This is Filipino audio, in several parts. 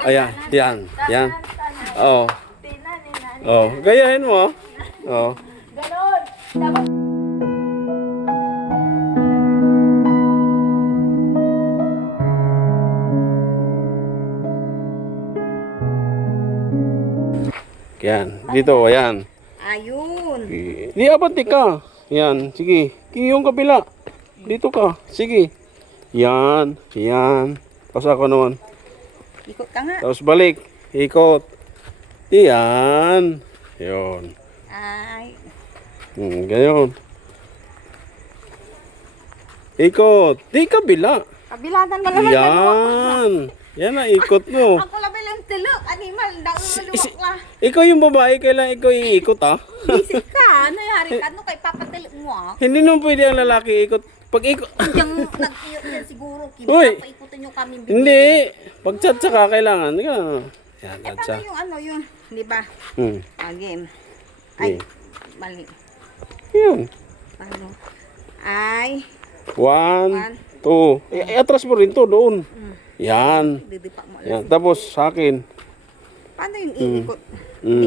Ayan, yan. Oh. Oh, gayahin mo. Oh. Ganon. Dapat Yan, dito, ayan. ayun. Di abante ka. Yan, sige. Yung kabila. Dito ka. Sige. Yan, yan. Tapos ako naman. Ikot ka nga. Tapos balik. Ikot. Yan. Yun. Ay. Gayon. Ikot. Di kabila. Kabilatan mo naman. Yan. Yan ang ikot mo. Ako labay lang tulog. Animal. Maluwak ka. Ikaw yung babae, kailangan ikaw iikot ha. Bisik ka. Ano yari ka? Ano kay papatulog mo ah? Hindi naman pwede ang lalaki ikot. Pag ikot. Yung nag-iyot yan siguro. Uy. Paikutin nyo kami. Hindi. Pag chat ka, kailangan. Yan, Eh chat. paano yung ano yun? Di ba? Game. Okay. Ay. Mali. Yun. Paano? Ay. 1, 2. Atras mo rin to doon. Yan. Didipak mo lang. Yan. Tapos sa akin. Paano yung iikot?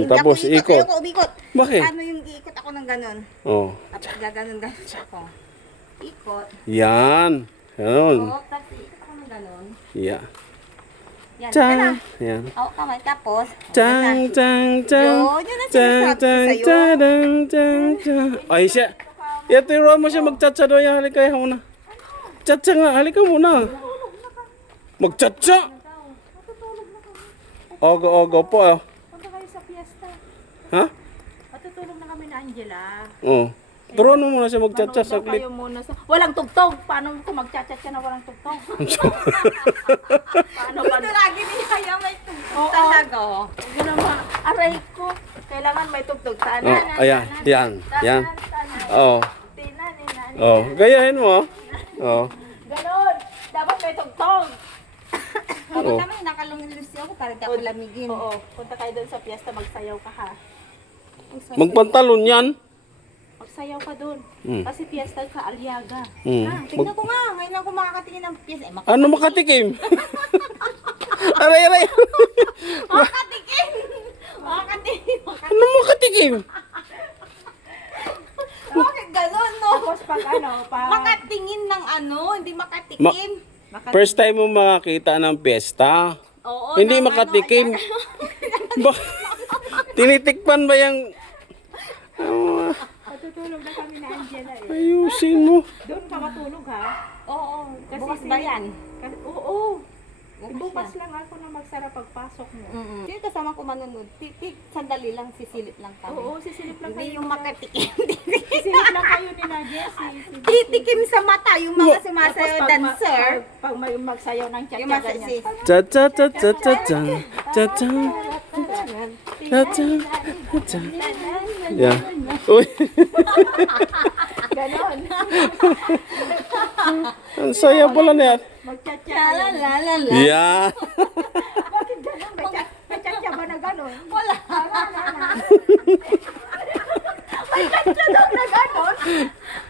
Tapos Ako ikot. Ayoko umikot. Bakit? Paano yung iikot ako ng ganun? Oh. Tapos gaganon ako. Ikot. Yan. Yan. Oo, tapos ikot ako ng ganun. Yeah. Yan. Chang. Yan. Oo, kamay. Tapos. Chang, chang, chang. Yun ang Chang, sinasabi chang, sa'yo. chang, chang, chang. Ay siya. Turuan mo siya mag-chat-chat doon. Halika kayo muna. Chat-chat nga. Halika muna. Mag-chat-chat. Ogo po. Punta kayo sa fiesta. Ha? Matutulog na kami na Angela. Oo. Turuan mo muna siya mag-chat-chat Manood daw saglit. kayo muna sa... Walang tugtog. Paano ko mag-chat-chat ka na walang tugtog? Paano ba? Ito lagi niya kaya may tugtog. Talaga. Huwag na naman. Aray ko. Kailangan may tugtog. Sana. Oh, ayan. Yan. Oo. Oh. Gayahin mo. Oh. Ganon. Dapat may tugtog. Kapag Oo. naman nakalungilisi ako para di ako lamigin. Oo. Punta kayo doon sa fiesta. Magsayaw ka ha. Magpantalon yan. Magsayaw ka doon. Kasi fiesta ka, Aliaga. Tingnan ko nga. Ngayon ako makakatingin ng fiesta. Ano makatikim? Aray. Makatikim! Makatikim! Ano makatikim? Bakit gano'n, no? Tapos pag ano, Makatingin ng ano, hindi makatikim. First time mo makakita ng piyesta. Oo, Hindi ng makatikim. Tinitikpan ba yung... matutulog na kami na Angela eh. Ayusin mo. Doon ka matulog ha? Oo, Kasi bukas ba yan? Oo. Bukas Bukas yan. lang ako na magsara pagpasok mo. Sino kasama ko manunod? Sandali lang, sisilip lang kami. Oo, sisilip lang Hindi kayo. yung makatikim. Sisilip lang kayo ni na Jessie. Titikim sa mata yung mga sumasayaw Tapos dancer. Pag may magsayaw ng Yung tiyatya mga ganyan. Cha cha cha cha cha cha. Cha cha. Cha cha. Cha. Yeah. Uy. Ganon. Ang saya pala niya. Magtiyatya. La la la la. Yeah. Bakit ganon? May tiyatya ba na ganon? Wala. May tiyatya daw na ganon?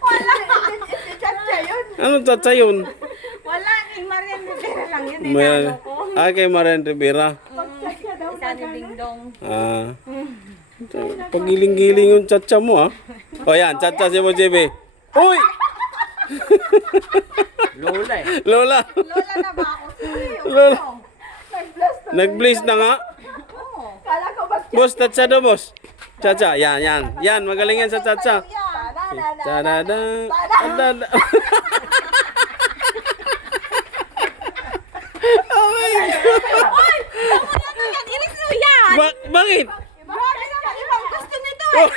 Wala. Tiyatya yun. Ano cha yun? Wala. Kay Marian Rivera lang yun. May, kay Marian Rivera. Tiyatya daw Isa ni Ding Dong. Pagiling-giling yung cha mo ha. O yan, cha si mo JB. Uy! Lola eh. Lola. Lola na ba ako? Lola. Nag-bless to. Nag-blaze na nga. Oo. Kala ko ba? Boss, cha daw boss. Cha. Yan. Yan, magaling yan sa cha. Cha-da-da. Ada-da. Oh my God. Inis mo yan! Bakit? Grabe naman, ibang gusto nito eh.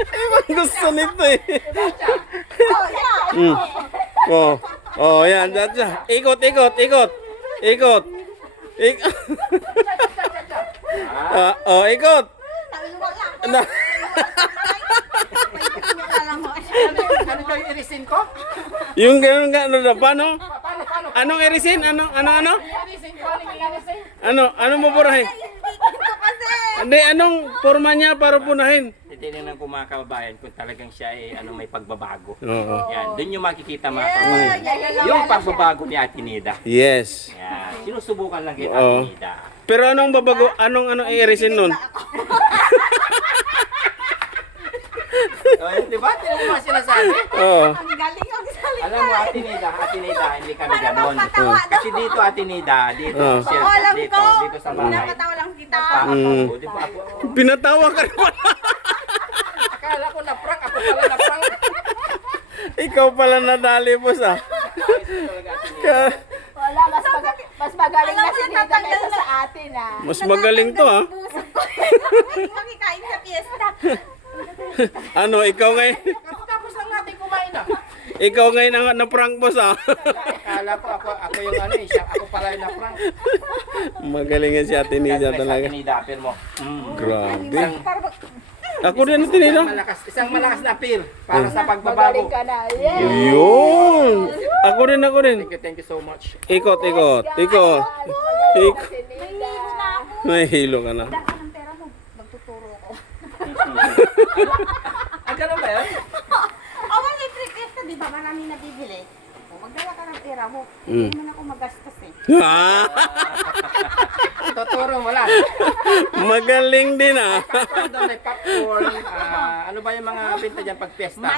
Ibang gusto nito eh. Oh, yeah. Oh, yan, cha. Ikot. Ikot. Ikot. Taluwa lang. Na. Ano daw yung irisin ko? Yung gano'n na, paano? Paano? Anong irisin? Ano? Irisin ko, ano yung irisin? Ano mo purahin? Ito kasi. Hindi, anong forma niya para punahin? titingnan ko mga kababayan kung talagang siya ay may pagbabago. Oo. Yan, doon yung makikita mga kababayan. Yung pagbabago ni Ate Nida. Yes. Yan, sinusubukan lang kita Oo. Ate Nida. Pero anong babago, anong i-resin nun? Di ba? Tinan mo mga sinasabi. Oo. Ang galing ang salita. Alam mo, Ate Nida, hindi kami Para ganon. mapatawa daw. Kasi dito, Ate Nida, dito, Oo. sir, Oo, alam dito, ko. dito sa bahay. Napatawa lang kita. Mm. Di ba ako? Pinatawa ka rin pala. Akala ko na-prank, ako pala na-prank. Ikaw pala nadali, boss ah. Ayos talaga, Ate Nida. Ka- Wala, mas magaling Alam na mo si yan, Nida tatanggal kaysa na- sa atin ah. Mas magaling to ah. Pusok ko. Makikain sa piyesta. Ano, ikaw ngayon? Tapos lang natin kumain na. Ikaw ngayon ang na-prank, boss ah. Akala ko ako yung siya, ako pala yung na-prank. Magaling yan si Ate Nida talaga. Ate Nida, apir mo. Grabe. Para Ako rin Ate Nida. Isang malakas na apir para sa Magaling pagbabago. ka na. Yes! Yun. Ako rin. Thank you so much. Ikot. Magaling Ik- si Nida. May hilo ka na. daan ka ng pera mo. Magtuturo ko. Ah, ganun ba yun? Oh, may trip ito, di ba? Marami nabibili. O, magdala ka ng pera mo. Mm. Hindi mo na ako magastos eh. Ah, Tuturo mo lang. magaling din ah. Popcorn daw, may popcorn. Ano ba yung mga binta dyan pag fiesta?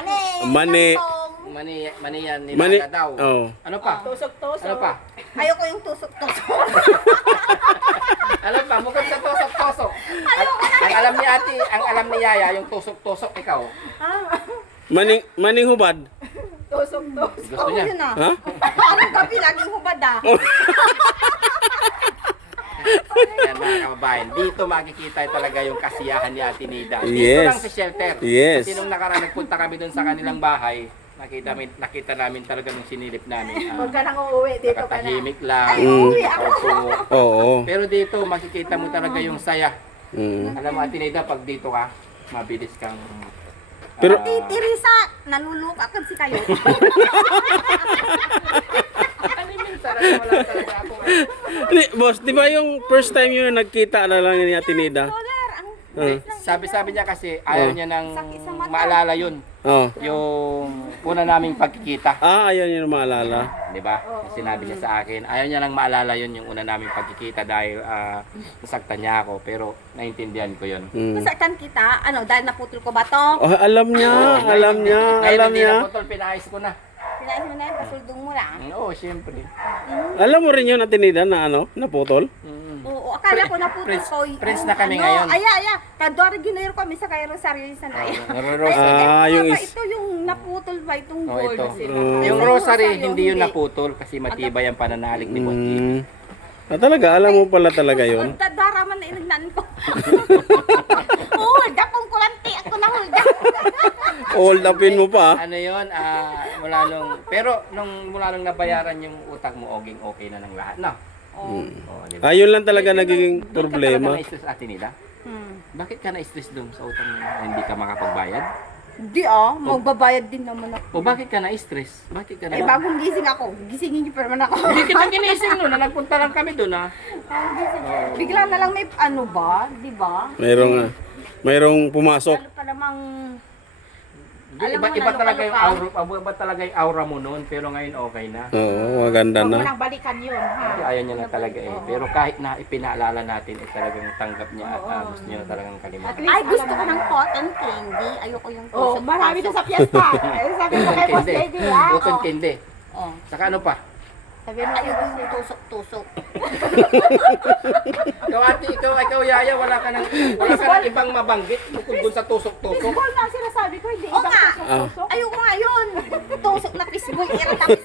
Mani. Mani yan, Mani. nilaga daw. Oh. Ano pa? Tusok-tusok. Ano pa? Ayoko yung tusok-tusok. Ano pa? Bukod sa tusok-tusok. Ang alam ni ate, ang alam ni Yaya, yung tusok-tusok ikaw. Maning hubad. Tusok-tusok. Gusto Oo, niya. yun ah. Ha? Anong gabi laging hubad ah. Yan mga kababayan. Dito makikita talaga yung kasiyahan ni Ate Nida. Dito Yes. lang sa shelter. Yes. Kasi nung nakaraan nagpunta kami doon sa kanilang bahay, nakita namin talaga nung sinilip namin. Huwag ka nang uuwi. Dito ka na. Nakatahimik lang. uwi ako. Opo. Oo. Pero dito makikita mo talaga yung saya. Mm. Alam mo Ate Nida, pag dito ka, mabilis kang Pero- Tirisa, naluluka ka si kayo. ano yung talaga wala talaga ako. Boss, di ba yung first time yun nagkita na lang ni Ate Nida? Dollar, ang Sabi niya kasi ayaw Oh. niya nang Sakit sa mata. maalala yun. Oh. Yung una naming pagkikita. Ayaw niyo na maalala. Di ba? Sinabi niya sa akin, ayaw niya lang maalala yun yung una naming pagkikita dahil nasaktan niya ako. Pero naintindihan ko yun. Mm. Masaktan kita, ano, dahil naputol ko ba to? Oh, alam niya. Ngayon Alam hindi niya. na putol, pinayos ko na. Pinais mo na yun, pasuldong mo lang. Oo, syempre. Alam mo rin yun Ate Nida na ano, naputol? Oo, akala ko naputol Prince- ko. Prince na kami ngayon. Aya. Kadori ginayro kami sa kay Rosario sa naya. Yung Ito yung naputol ba itong Oh, gold? ito. Mm. Yung Sa rosary, Rosario, hindi yun naputol kasi matibay ang pananalig ni Boss Jimmy. Mm. Talaga, alam mo pala talaga yun. Daraman na inagnan ko. Hulda kung kulanti ako na hulda. Hold upin mo pa. Ano yun, mula nung nabayaran yung utang mo, okay na ng lahat, no? Oh, di ba? Ayun lang talaga nagiging Doon ka problema. talaga na-stress Ate Nida? Bakit ka na-stress doon sa utang na hindi ka makapagbayad? Hindi magbabayad din naman ako. O bakit ka na-stress? Bakit ka na... Bagong gising ako. Gisingin niyo pa naman ako. Hindi kita ginising no, na nagpunta lang kami doon ha. Bigla na lang may ano ba, di ba? Mayroong pumasok. Lalo pa namang Iba, Alam mo iba na, talaga yung luka-luka. aura, iba talaga yung aura mo noon, pero ngayon okay na. Oo, maganda huwag mo na. nang balikan yun, Kasi ha? ayaw niya na talaga eh. Pero kahit na ipinaalala natin, talagang tanggap niya at gusto niya na talagang kalimutan. Ay, gusto ko ng cotton candy. Ayoko yung Oh, tusok. marami na sa piyesta. Sabi mo kay Boss Lady, ha? Cotton candy. Oh. Saka ano pa? Sabi mo, Ayoko yung tusok-tusok. Ikaw Yaya, wala ka nang ibang mabanggit bukod dun sa tusok-tusok. Baseball na ang sinasabi ko, hindi Oo ibang nga. tusok-tusok. Ayoko nga yun. Tusok na fishboy. Tapos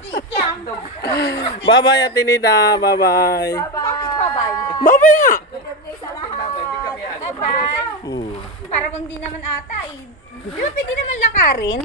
Kikiam. Bye-bye Ate Nida. Bye-bye. Bye-bye. Bye-bye nga. Good evening sa lahat. Bye-bye. Hmm. Parang hindi naman ata eh. Di ba pwede naman lakarin?